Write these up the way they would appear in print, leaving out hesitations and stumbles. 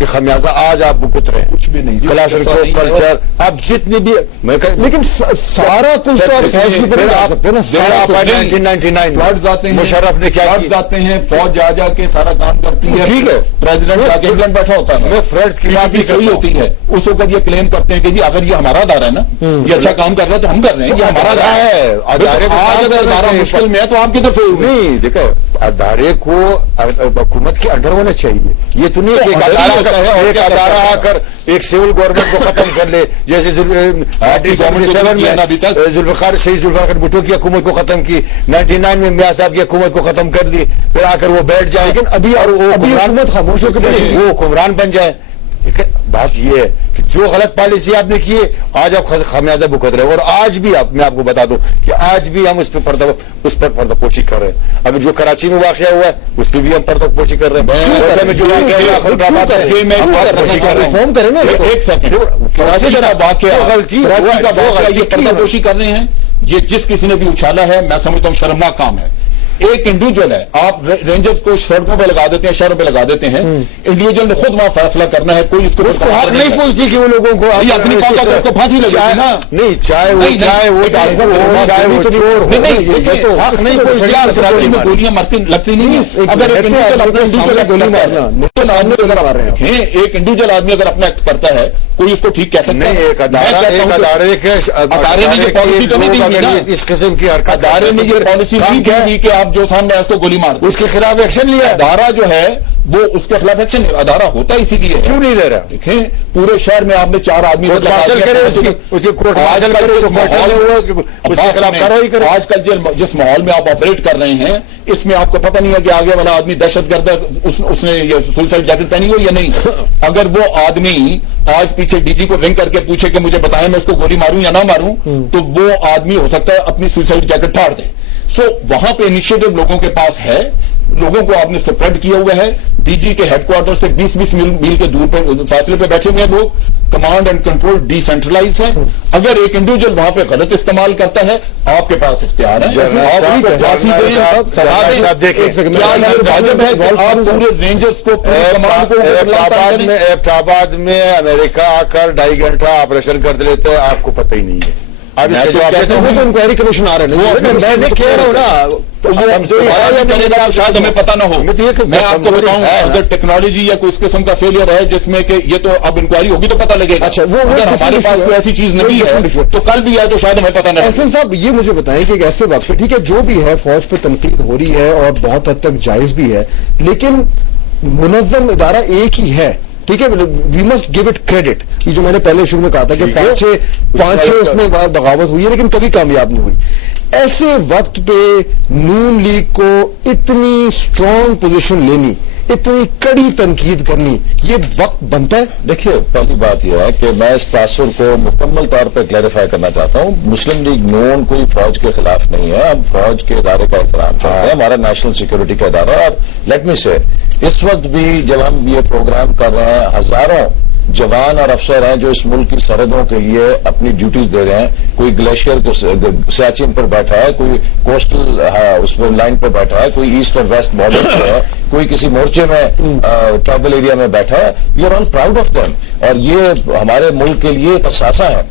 کہ خمیازہ آج آپ بکت رہے ہیں. کچھ بھی نہیں کلاشنکوف کلچر آپ جتنی بھی لیکن سارا کچھ تو آپ فوج کے اوپر آ سکتے ہیں نا. سارا 1999 فلڈز آتے ہیں, مشرف نے کیا فلڈز آتے ہیں, فوج جا کے سارا کام کرتی ہے. ٹھیک ہے, پریزیڈنٹ جا کے انگلینڈ بیٹھا ہوتا ہے, میں فلڈز کی بات بھی صحیح ہوتی ہے. اس وقت یہ کلیم کرتے ہیں کہ جی اگر یہ ہمارا ادارہ ہے نا, یہ اچھا کام کر رہا ہے تو ہم کر رہے ہیں, یہ ہمارا ادارہ ہے. اگر ادارہ مشکل میں ہے تو آپ کی طرف سے نہیں دیکھو, ادارے کو حکومت کے انڈر ہونا چاہیے. یہ تو نہیں کہ ایک ادارہ آ کر ایک سول گورنمنٹ کو ختم کر لے, جیسے 1977 میں ذوالفقار شہید ذوالفقار بھٹو کی حکومت کو ختم کی, 99 میں میاں صاحب کی حکومت کو ختم کر دی, پھر آ کر وہ بیٹھ جائے. لیکن ابھی حکومت خاموش ہو کے وہ حکمران بن جائے. ٹھیک ہے, بات یہ ہے کہ جو غلط پالیسی آپ نے کی ہے آج آپ خمیازہ بھگت رہے ہیں. اور آج بھی میں آپ کو بتا دوں کہ آج بھی ہم اس پر پردہ پوشی کر رہے ہیں. ابھی جو کراچی میں واقعہ ہوا ہے اس پہ بھی ہم پردہ پوشی کر رہے ہیں. فون کریں نا, ایک سیکنڈ, کراچی کا واقعہ یہ پردہ پوشی کر رہے ہیں, یہ جس کسی نے بھی اچھالا ہے میں سمجھتا ہوں شرمناک کام ہے. ایک انڈیویجل ہے, آپ رینجرز کو سڑکوں پہ لگا دیتے ہیں, شہروں پہ لگا دیتے ہیں, انڈیویجل نے خود وہاں فیصلہ کرنا ہے, کوئی اس کو حق نہیں پوچھتی کہ وہ لوگوں کو پھانسی لگے نا. نہیں چاہے وہ حق نہیں پوچھتی. کراچی میں گولیاں لگتی نہیں. اگر ایک انڈیویجل آدمی اگر اپنا ایکٹ کرتا ہے کوئی اس کو ٹھیک کہہ سکتا ہے. ایک ادارے نے یہ پالیسی تو نہیں دی نا, اس قسم کی حرکت ادارے نے یہ پالیسی دی کہ آپ جو سامنے اس کو گولی مار دیں, اس کے خلاف ایکشن لیا. ادارہ جو ہے وہ اس کے خلاف ایکشن, ادارہ ہوتا اسی لیے کیوں نہیں لے رہا. دیکھیں پورے شہر میں آپ نے 4 آدمی آج کل جس ماحول میں آپ آپریٹ کر رہے ہیں اس میں آپ کو پتہ نہیں ہے کہ آگے والا آدمی دہشت گرد ہے, اس نے یہ سوسائڈ جیکٹ پہنی ہو یا نہیں. اگر وہ آدمی آج پیچھے ڈی جی کو رنگ کر کے پوچھے کہ مجھے بتائیں میں اس کو گولی ماروں یا نہ ماروں, تو وہ آدمی ہو سکتا ہے اپنی سوسائڈ جیکٹ پھاڑ دے. سو وہاں پہ انیشیٹو لوگوں کے پاس ہے, لوگوں کو آپ نے سپریڈ کیا ہوا ہے. ڈی جی کے ہیڈ کوارٹر سے 20-20 میل کے دور پہ فاصلے پہ بیٹھے ہوئے ہیں لوگ. Command and control decentralize ہے. اگر ایک انڈیویجل وہاں پہ غلط استعمال کرتا ہے آپ کے پاس اختیار ہے. واجب ہے کہ آپ پورے رینجرز کو ایبٹ آباد میں امریکہ آ کر 2.5 گھنٹہ آپریشن کر لیتے ہیں, آپ کو پتہ ہی نہیں ہے. اب اس کے جواب انکوائری کمیشن آ رہے ہیں, شاید ہمیں پتہ نہ ہو. میں آپ کو بتاؤں اگر ٹیکنالوجی یا کوئی اس قسم کا فیلئر ہے جس میں کہ یہ تو اب انکوائری ہوگی تو پتہ لگے گا. اچھا, اگر ہمارے پاس کوئی ایسی چیز نہیں ہے تو کل بھی ہے تو شاید ہمیں پتہ نہ. احسن صاحب یہ مجھے بتائیں کہ ایک ایسے وقت پہ ٹھیک ہے جو بھی ہے فوج پہ تنقید ہو رہی ہے اور بہت حد تک جائز بھی ہے, لیکن منظم ادارہ ایک ہی ہے. ٹھیک ہے, we must give it credit. یہ جو میں نے پہلے شروع میں کہا تھا کہ 5-6 اس میں بغاوت ہوئی ہے لیکن کبھی کامیاب نہیں ہوئی. ایسے وقت پہ نون لیگ کو اتنی اسٹرانگ پوزیشن لینی, اتنی کڑی تنقید کرنی, یہ وقت بنتا ہے. دیکھیے پہلی بات یہ ہے کہ میں اس تاثر کو مکمل طور پہ کلیریفائی کرنا چاہتا ہوں. مسلم لیگ نون کوئی فوج کے خلاف نہیں ہے. ہم فوج کے ادارے کا احترام کرتے ہیں, ہمارا نیشنل سیکورٹی کا ادارہ ہے. اور لیٹ می سے اس وقت بھی جب ہم یہ پروگرام کر رہے ہیں ہزاروں جوان اور افسر ہیں جو اس ملک کی سرحدوں کے لیے اپنی ڈیوٹیز دے رہے ہیں. کوئی گلیشیئر سیاچن پر بیٹھا ہے, کوئی کوسٹل اس میں لائن پر بیٹھا ہے, کوئی ایسٹ اور ویسٹ بارڈر پہ ہے, کوئی کسی مورچے میں ٹرائبل ایریا میں بیٹھا ہے. We are all proud of them. اور یہ ہمارے ملک کے لیے ایک اثاثہ ہے.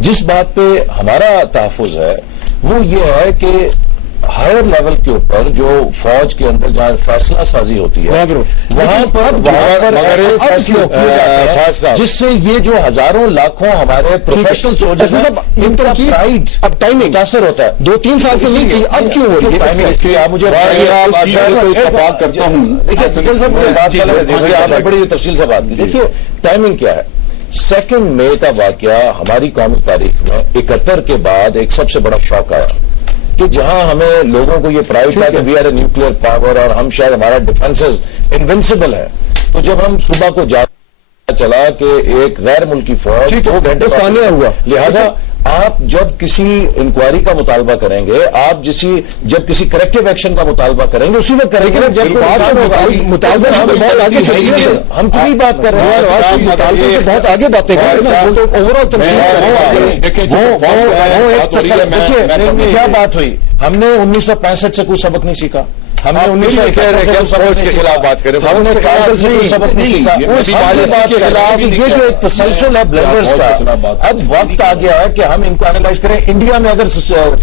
جس بات پہ ہمارا تحفظ ہے وہ یہ ہے کہ ہائر لیول کے اوپر جو فوج کے اندر جہاں فیصلہ سازی ہوتی ہے وہاں پر فیصلے کیے جاتے ہیں, جس سے یہ جو ہزاروں لاکھوں ہمارے پروفیشنل سولجرز اب ٹائمنگ متاثر ہوتا ہے. 2-3 سال سے نہیں کی, اب کیوں ہو رہی ہے؟ اس لیے آپ مجھے اتفاق کرتا ہوں. دیکھیے سجل صاحب مجھے بات کریں, آپ نے بڑی تفصیل سے بات کی. دیکھیے ٹائمنگ کیا ہے. 2 مئی کا واقعہ ہماری قومی تاریخ میں 71 کے بعد ایک سب سے بڑا شوق آیا کہ جہاں ہمیں لوگوں کو یہ پرائز تھا کہ we are a nuclear power اور ہم شاید ہمارا ڈیفنسز انوینسیبل ہے. تو جب ہم صبح کو چلا کہ ایک غیر ملکی فوج 2 گھنٹے ثانیہ ہوا, لہذا آپ جب کسی انکوائری کا مطالبہ کریں گے, آپ جب کسی کریکٹیو ایکشن کا مطالبہ کریں گے اسی وقت کریں گے. جب مطالبہ بہت آگے چلیے, ہم تو نہیں بات کر رہے ہیں, مطالبے سے بہت آگے باتیں کر رہے ہیں. کیا بات ہوئی, ہم نے 1965 سے کوئی سبق نہیں سیکھا. ہم نے 1971 فوج کے خلاف بات کریں, ہم نے کارگل سے کوئی سبق نہیں سیکھا, کے خلاف یہ جو ایک تسلسل ہے بلنڈرز کا, اب وقت آ گیا ہے کہ ہم ان کو اینالائز کریں. انڈیا میں اگر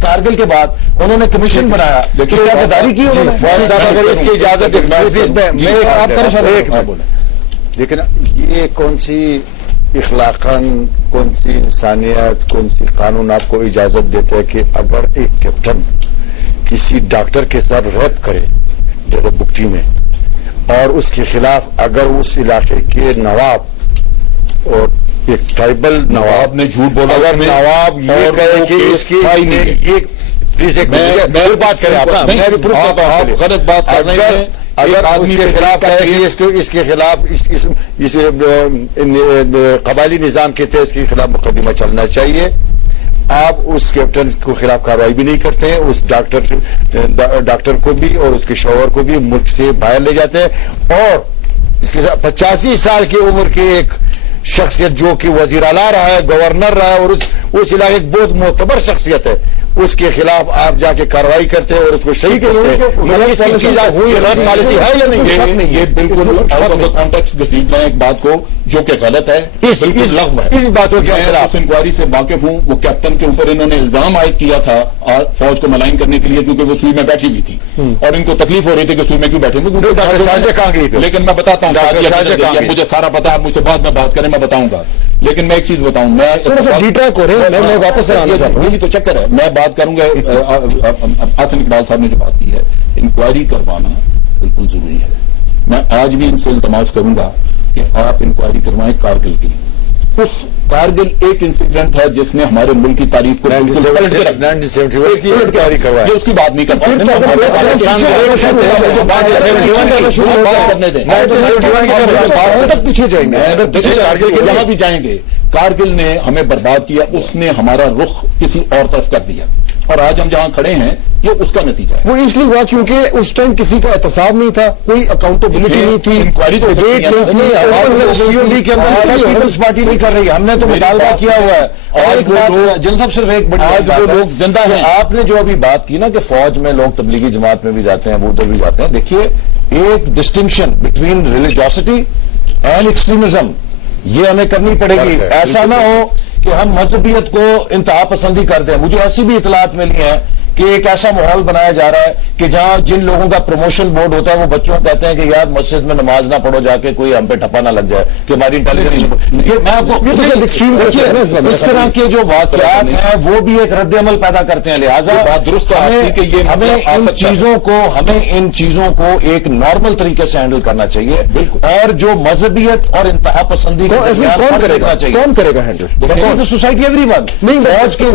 کارگل کے بعد انہوں نے کمیشن بنایا, کیا غداری کی انہوں نے, اگر اس کی اجازت لیکن یہ کون سی اخلاقاً, کون سی انسانیت, کون سی قانون آپ کو اجازت دیتے ہیں کہ اگر ایک کیپٹن کسی ڈاکٹر کے ساتھ ریپ کرے ڈیرہ بگٹی میں, اور اس کے خلاف اگر اس علاقے کے نواب اور ایک ٹرائبل نواب نے جھوٹ بولا, اگر نواب یہ کہے کہ اس کی یہ پلیز ایک بات کریں, آپ غلط بات کر رہے ہیں. اگر اس کے خلاف ہے کہ اس کے خلاف اس قبائلی نظام کے تحت اس کے خلاف مقدمہ چلنا چاہیے, آپ اس کیپٹن کو خلاف کارروائی بھی نہیں کرتے ہیں, اس ڈاکٹر کو بھی اور اس کے شوہر کو بھی ملک سے باہر لے جاتے ہیں, اور اس کے ساتھ 85 سال کی عمر کے ایک شخصیت جو کہ وزیر اعلیٰ رہا ہے, گورنر رہا ہے, اور اس علاقے کی بہت معتبر شخصیت ہے, اس کے خلاف آپ جا کے کارروائی کرتے ہیں اور اس کو صحیح کرتے ہیں. پالیسی ہے یا نہیں؟ یہ بالکل آؤٹ آف دا کانٹیکسٹ گھسیٹ رہے ہیں ایک بات کو جو کہ غلط ہے, بالکل لغو ہے. اس باتوں کے خلاف انکوائری سے واقف ہوں. وہ کیپٹن کے اوپر انہوں نے الزام عائد کیا تھا فوج کو ملائن کرنے کے لیے, کیونکہ وہ سوئی میں بیٹھی ہوئی تھی اور ان کو تکلیف ہو رہی تھی کہ سوئی میں کیوں بیٹھے ہوئے. لیکن میں بتاتا ہوں, مجھے سارا پتا ہے, مجھ سے بعد میں بات کریں, میں بتاؤں گا. لیکن میں ایک چیز بتاؤں, میں واپس آنا چاہتا ہوں, یہی تو چکر ہے. میں بات کروں گا, حسن اقبال صاحب نے جو بات کی ہے, انکوائری کروانا بالکل ضروری ہے. میں آج بھی ان سے التماس کروں گا کہ آپ انکوائری کروائیں کارگل کی. اس کارگل ایک انسیڈنٹ ہے جس نے ہمارے ملک کی تاریخ کو یہ اس کی بات نہیں کرتا. پیچھے جائیں گے, یہاں بھی جائیں گے. کارگل نے ہمیں برباد کیا, اس نے ہمارا رخ کسی اور طرف کر دیا, اور آج ہم جہاں کھڑے ہیں یہ اس کا نتیجہ ہے. وہ اس لیے ہوا کیونکہ اس ٹائم کسی کا احتساب نہیں تھا, کوئی اکاؤنٹیبلٹی نہیں تھی, انکوائری تو پیپلز پارٹی نہیں کر رہی, ہم نے تو مطالبہ کیا ہوا ہے. اور ایک بات جن صاحب, صرف ایک بڑی لوگ زندہ ہیں. آپ نے جو ابھی بات کی نا کہ فوج میں لوگ تبلیغی جماعت میں بھی جاتے ہیں, وہ ادھر بھی جاتے ہیں, دیکھیے ایک distinction between religiosity and extremism یہ ہمیں کرنی پڑے گی. ایسا نہ ہو کہ ہم مذہبیت کو انتہا پسندی کر دیں. مجھے ایسی بھی اطلاعات ملی ہیں کہ ایک ایسا ماحول بنایا جا رہا ہے کہ جہاں جن لوگوں کا پروموشن بورڈ ہوتا ہے وہ بچوں کو کہتے ہیں کہ یار مسجد میں نماز نہ پڑھو جا کے, کوئی ہم پہ ٹھپا نہ لگ جائے کہ ہماری انٹیلیجنس. میں آپ کو اس طرح کے جو واقعات ہیں وہ بھی ایک رد عمل پیدا کرتے ہیں. لہٰذا درست ہمیں ان چیزوں کو ایک نارمل طریقے سے ہینڈل کرنا چاہیے. اور جو مذہبیت اور انتہا پسندی کون کرے گا ہینڈل؟ Society every one. فوج کی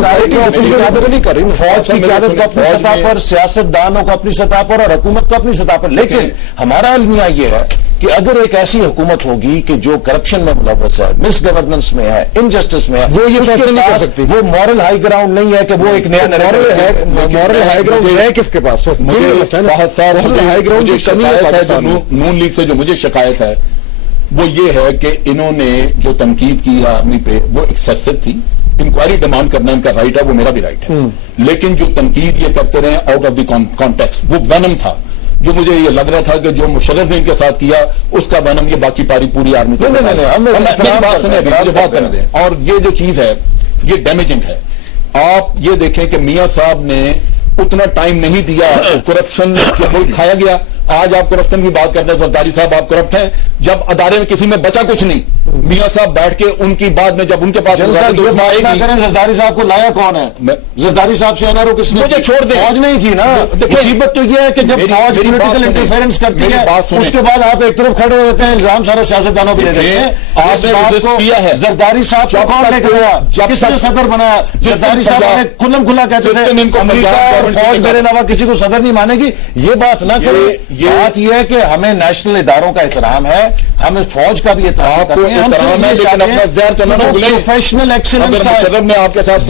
فوج کی قیادت کو اپنی سطح پر, سیاست دانوں کو اپنی سطح پر, اور حکومت کو اپنی سطح پر. لیکن ہمارا المیہ یہ ہے کہ اگر ایک ایسی حکومت ہوگی کہ جو کرپشن میں ملوث ہے, مس گورننس میں ہے, انجسٹس میں ہے, وہ یہ فیصلہ نہیں کر سکتی. وہ مورل ہائی گراؤنڈ نہیں ہے کہ وہ ایک نیا مورل ہائی گراؤنڈ ہے کس کے پاس. نون لیگ سے جو مجھے شکایت ہے وہ یہ ہے کہ انہوں نے جو تنقید کی آرمی پہ وہ ایکسیسو تھی. انکوائری ڈیمانڈ کرنا ان کا رائٹ ہے, وہ میرا بھی رائٹ ہے, لیکن جو تنقید یہ کرتے رہے آؤٹ آف دی کانٹیکسٹ, وہ وینم تھا. جو مجھے یہ لگ رہا تھا کہ جو مشرف نے ان کے ساتھ کیا اس کا وینم یہ باقی پوری آرمی بات سنیں, مجھے بات کرنے دیں. اور یہ جو چیز ہے یہ ڈیمیجنگ ہے. آپ یہ دیکھیں کہ میاں صاحب نے اتنا ٹائم نہیں دیا, کرپشن جو ملک کھایا گیا. آج آپ کرپشن کی بات کرتے ہیں, زرداری صاحب آپ کرپٹ ہیں, جب ادارے میں کسی میں بچا کچھ نہیں, میاں صاحب بیٹھ کے ان کی بعد میں جب ان کے پاس زرداری صاحب کو لایا کون ہے؟ زرداری صاحب سے NRO کس نے مجھے چھوڑ دیں, فوج نہیں کی نا. مصیبت تو یہ ہے کہ جب فوج پولیٹیکل انٹرفیئرنس کرتی ہے اس کے بعد آپ ایک طرف کھڑے ہوتے ہیں, الزام سارے سیاستدانوں پہ دے دیتے ہیں. آپ نے ریزسٹ کیا ہے. زرداری صاحب کو کون لے کے گیا, کس نے صدر بنایا؟ زرداری صاحب نے کھلم کھلا کہتے تھے امریکہ اور فوج میرے علاوہ کسی کو صدر نہیں مانے گی. یہ بات نہ کریں. بات یہ ہے کہ ہمیں نیشنل اداروں کا احترام ہے, ہمیں فوج کا بھی احترام کرتے ہیں, پروفیشنل ایکسیلنس. مشرف نے آپ کے ساتھ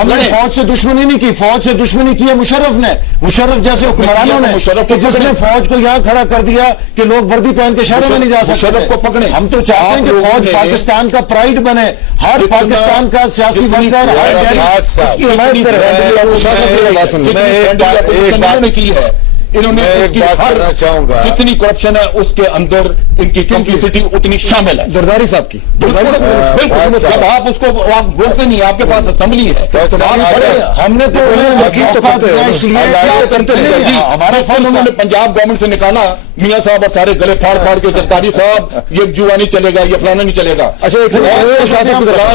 ہم نے فوج سے دشمنی نہیں کی, فوج سے دشمنی کی ہے مشرف نے, مشرف جیسے حکمرانوں نے, جس نے فوج کو یہاں کھڑا کر دیا کہ لوگ وردی پہن کے شہروں میں نہیں جا سکتے. مشرف کو پکڑے. ہم تو چاہتے ہیں کہ فوج پاکستان کا پرائڈ بنے, ہر پاکستان کا سیاسی ورکر اس کی حمایت کرے. کی ہے انہوں نے جتنی کرپشن ہے اس کے اندر ان کی کمپلیسٹی اتنی شامل ہے. زرداری صاحب کی بالکل. جب آپ اس کو آپ بولتے نہیں, آپ کے پاس اسمبلی ہے, ہم نے تو ہمارے فرض انہوں نے پنجاب گورنمنٹ سے نکالا, میاں صاحب اور سارے گلے پھاڑ پھاڑ کے زرداری صاحب یہ جوا نہیں چلے گا, یہ فلانا نہیں چلے گا. اچھا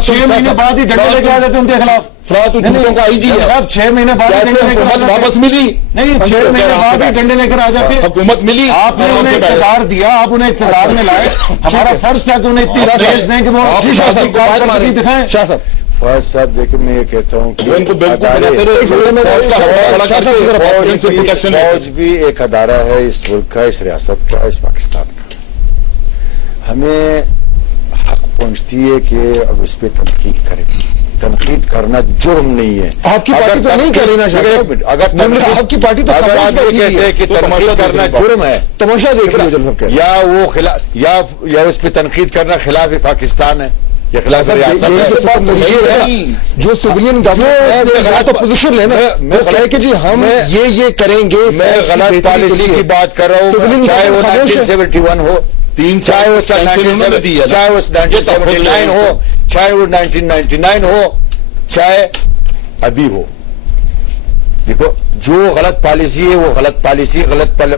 6 مہینے بعد ہی ڈنڈے لے کے آ جاتے ان کے خلاف. فلاں تو جھوٹوں کا آئی جی ہے صاحب, 6 مہینے بعد حکومت واپس ملی نہیں, 6 مہینے بعد ہی ڈنڈے لے کر آ جاتے. حکومت ملی, آپ نے انہیں اقتدار دیا, آپ انہیں اقتدار میں لائے, ہمارا فرض تھا کہ انہیں اتنی اسٹیج دیں کہ وہ دکھائیں. شاہ صاحب فوج صاحب دیکھیں, میں یہ کہتا ہوں کہ ان کو بالکل فوج بھی ایک ادارہ ہے اس ملک کا, اس ریاست کا, اس پاکستان کا. ہمیں حق پہنچتی ہے کہ اب اس پہ تنقید کریں. تنقید کرنا جرم نہیں ہے. آپ کی پارٹی تو نہیں کر رہی نا, اگر آپ کی پارٹی تو کہتے ہیں کہ تنقید کرنا جرم ہے, تماشا دیکھ رہے یا وہ یا اس پہ تنقید کرنا خلاف پاکستان ہے, یہ خلاف ریاست ہے. جو سویلین گورنمنٹ اپوزیشن لینا ہے کہ جی ہم یہ کریں گے. میں غلط پالیسی کی بات کر رہا ہوں, چاہے وہ 1971 ہو, چاہے وہ 1979 ہو, چاہے وہ 1999 ہو, چاہے ابھی ہو. دیکھو جو غلط پالیسی ہے وہ غلط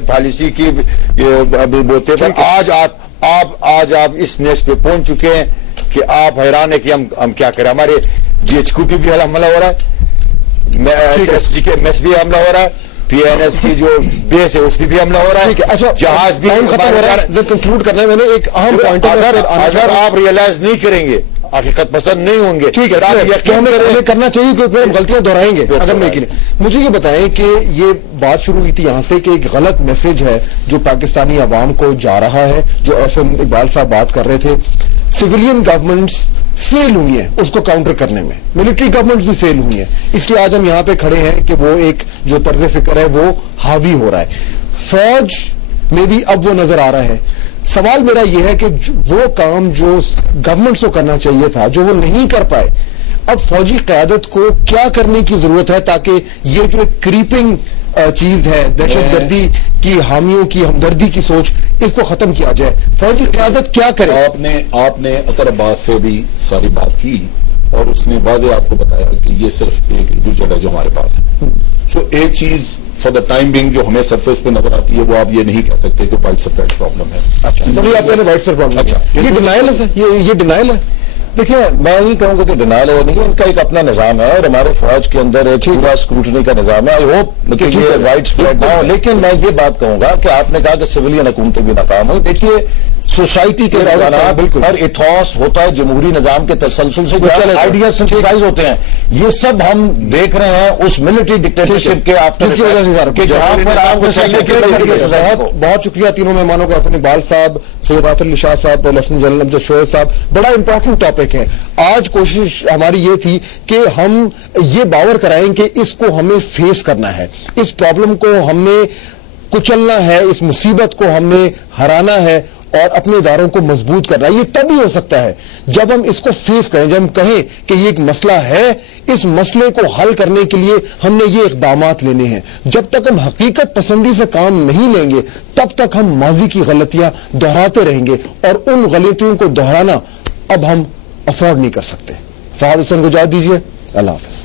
پالیسی کی بوتے پر آج آپ اس نیش پہ پہنچ چکے ہیں کہ آپ حیران ہے کہ ہم کیا کریں. ہمارے جی ایچ کیو پہ بھی حملہ ہو رہا ہے, ایس جی کے ایس بھی حملہ ہو رہا ہے, پی این ایس کی جو بیس ہے اس کی بھی حملہ ہو رہا ہے. اچھا جہاز بھی ختم ہو رہا ہے. کنکلوڈ کرنا ہے, میں نے ایک اہم پوائنٹ اگر آپ ریئلائز نہیں کریں گے, حقیقت پسند نہیں ہوں گے, ٹھیک ہے, ہمیں کرنا چاہیے کہ ہم غلطیاں دہرائیں گے اگر میں. مجھے یہ بتائیں کہ یہ بات شروع ہوئی تھی یہاں سے کہ ایک غلط میسج ہے جو پاکستانی عوام کو جا رہا ہے, جو ایس ایم اقبال صاحب بات کر رہے تھے. سویلین گورنمنٹس فیل ہوئی ہیں اس کو کاؤنٹر کرنے میں, ملٹری گورنمنٹس بھی فیل ہوئی ہیں, اس لیے آج ہم یہاں پہ کھڑے ہیں کہ وہ ایک جو طرز فکر ہے وہ حاوی ہو رہا ہے. فوج میں بھی اب وہ نظر آ رہا ہے. سوال میرا یہ ہے کہ وہ کام جو گورنمنٹس کو کرنا چاہیے تھا جو وہ نہیں کر پائے, اب فوجی قیادت کو کیا کرنے کی ضرورت ہے تاکہ یہ جو ایک کریپنگ چیز ہے, دہشت گردی کی حامیوں کی ہمدردی کی سوچ, اس کو ختم کیا جائے. فوجی قیادت کیا کرے؟ آپ نے اطہر عباس سے بھی ساری بات کی اور اس نے واضح آپ کو بتایا کہ یہ صرف ایک انڈیویجول ہے جو ہمارے پاس ہے. سو ایک چیز فار دا ٹائم بینگ جو ہمیں سرفیس پہ نظر آتی ہے وہ آپ یہ نہیں کہہ سکتے کہ وائٹ سپریٹ پرابلم ہے. اچھا آپ کہہ رہے وائٹ سپریٹ پرابلم. اچھا یہ ڈینائل ہے, یہ ڈینائل ہے. دیکھیں میں یہ کہوں گا کہ ڈینائل ہے نہیں, ان کا ایک اپنا نظام ہے اور ہمارے فوج کے اندر ایک پورا اسکروٹنی کا نظام ہے. آئی ہوپ کہ یہ وائٹ اسپریڈ نہ ہو, لیکن میں یہ بات کہوں گا کہ آپ نے کہا کہ سویلین حکومتیں بھی ناکام ہوئی. دیکھیے سوسائٹی کے رجحانات اور ایتھوس ہوتا ہے جمہوری نظام کے تسلسل سے آئیڈیاز سنتھسائز ہوتے ہیں, یہ سب ہم دیکھ رہے ہیں اس ملٹری ڈکٹیٹرشپ کے آفٹر کی وجہ سے. بہت شکریہ تینوں مہمانوں کا, حسن اقبال صاحب, سید آصف علی شاہ صاحب اور لیفٹیننٹ جنرل امجد شعیب صاحب. بڑا امپورٹنٹ ٹاپک ہے. آج کوشش ہماری یہ تھی کہ ہم یہ باور کرائیں کہ اس کو ہمیں فیس کرنا ہے, اس پرابلم کو ہم نے کچلنا ہے, اس مصیبت کو ہم نے ہرانا ہے اور اپنے اداروں کو مضبوط کرنا ہے. یہ تب ہی ہو سکتا ہے جب ہم اس کو فیس کریں, جب ہم کہیں کہ یہ ایک مسئلہ ہے, اس مسئلے کو حل کرنے کے لیے ہم نے یہ اقدامات لینے ہیں. جب تک ہم حقیقت پسندی سے کام نہیں لیں گے تب تک ہم ماضی کی غلطیاں دہراتے رہیں گے اور ان غلطیوں کو دہرانا اب ہم افورڈ نہیں کر سکتے. فہد حسین کو اجازت دیجیے. اللہ حافظ.